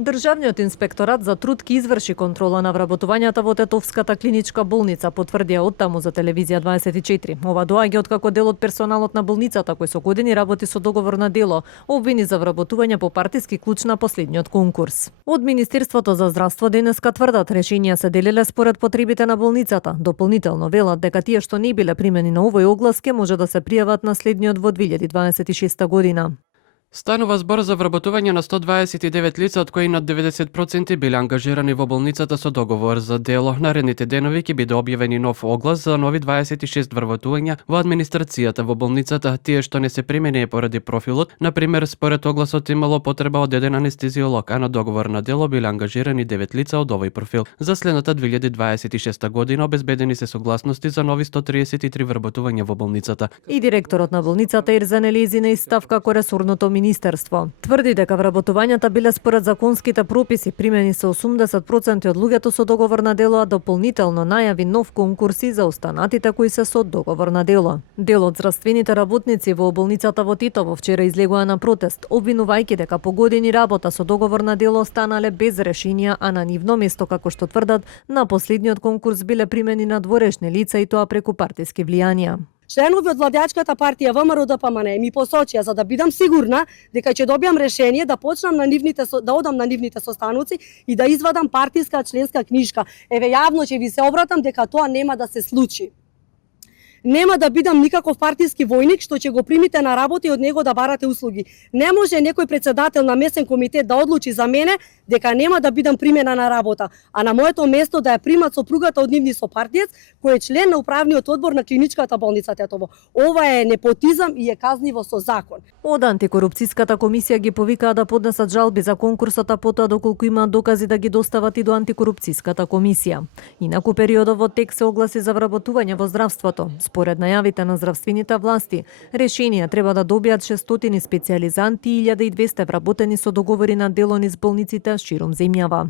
Државниот инспекторат за труд ки изврши контрола на вработувањата во Тетовската клиничка болница, потврдија оттаму за телевизија 24. Ова доаѓа откако дел од персоналот на болницата, кој со години работи со договор на дело, обвини за вработување по партиски клуч на последниот конкурс. Од Министерството за здравство денеска тврдат решенија се делеле според потребите на болницата. Дополнително велат дека тие што не биле примени на овој оглас ке може да се пријават на следниот во 2026 година. Станува збор за вработување на 129 лица, од кои над 90% биле ангажирани во болницата со договор за дело. Наредните денови ќе биде објавени нов оглас за нови 26 вработувања во администрацијата во болницата. Тие што не се примени поради профилот, например, според огласот имало потреба од еден анестезиолог, а на договор на дело биле ангажирани 9 лица од овој профил. За следната 2026 година обезбедени се согласности за нови 133 вработувања во болницата. И директорот на болницата Ерзан Елези на изставка како ресорното министерство тврди дека вработувањата биле според законските прописи, примени се 80% од луѓето со договор на дело, а дополнително најави нов конкурси за останатите кои се со договор на дело. Дел од здравствените работници во болницата во Титово вчера излегоа на протест, обвинувајќи дека по години работа со договор на дело останале без решенија, а на нивно место, како што тврдат, на последниот конкурс биле примени на дворешни лица и тоа преку партиски влијанија. Членови од владеачката партија ВМРО-ДПМНЕ ми посочија за да бидам сигурна дека ќе добиам решение да почнам да одам на нивните состаноци и да извадам партиска членска книжка. Еве јавно ќе ви се обратам дека тоа нема да се случи. Нема да бидам никаков партиски војник што ќе го примите на работа и од него да барате услуги. Не може некој председател на месен комитет да одлучи за мене дека нема да бидам примена на работа, а на моето место да ја примат сопругата од нивни сопартиец, кој е член на управниот одбор на клиничката болница Тетово. Ова е непотизам и е казниво со закон. Од антикорупцијската комисија ги повикаа да поднесат жалби за конкурсот, а потоа доколку имаат докази да ги достават и до антикорупцијската комисија. Инаку периодот во тек се огласи за вработување во здравството. Според најавите на здравствените власти, решенија треба да добијат 600 специјализанти и 1200 вработени со договори на дело низ болниците ширум земјава.